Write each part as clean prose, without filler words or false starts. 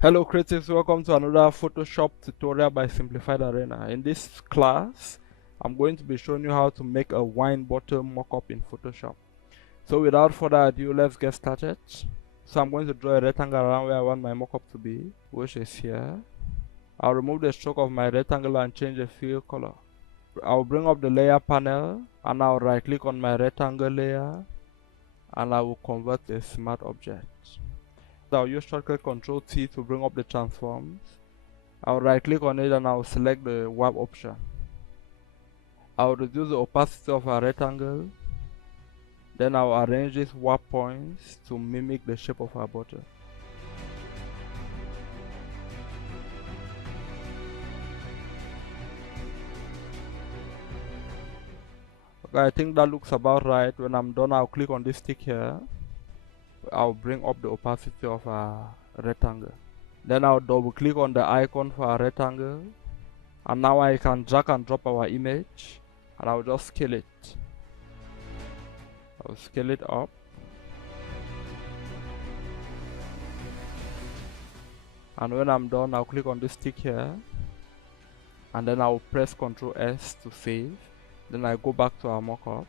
Hello creatives, welcome to another Photoshop tutorial by Simplified Arena. In this class, I'm going to be showing you how to make a wine bottle mockup in Photoshop. So without further ado, let's get started. So I'm going to draw a rectangle around where I want my mockup to be, which is here. I'll remove the stroke of my rectangle and change the fill color. I'll bring up the layer panel and I'll right click on my rectangle layer and I will convert to a smart object. I'll use shortcut Ctrl T to bring up the transforms. I'll right click on it and I'll select the warp option. I'll reduce the opacity of our rectangle. Then I'll arrange these warp points to mimic the shape of our bottle. Okay, I think that looks about right. When I'm done, I'll click on this tick here. I'll bring up the opacity of our rectangle. Then I'll double click on the icon for our rectangle. And now I can drag and drop our image. And I'll just scale it. I'll scale it up. And when I'm done, I'll click on this tick here. And then I'll press Ctrl S to save. Then I go back to our mockup.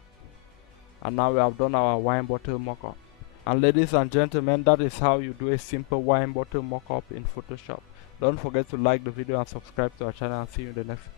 And now we have done our wine bottle mockup. And ladies and gentlemen, that is how you do a simple wine bottle mockup in Photoshop. Don't forget to like the video and subscribe to our channel, and see you in the next video.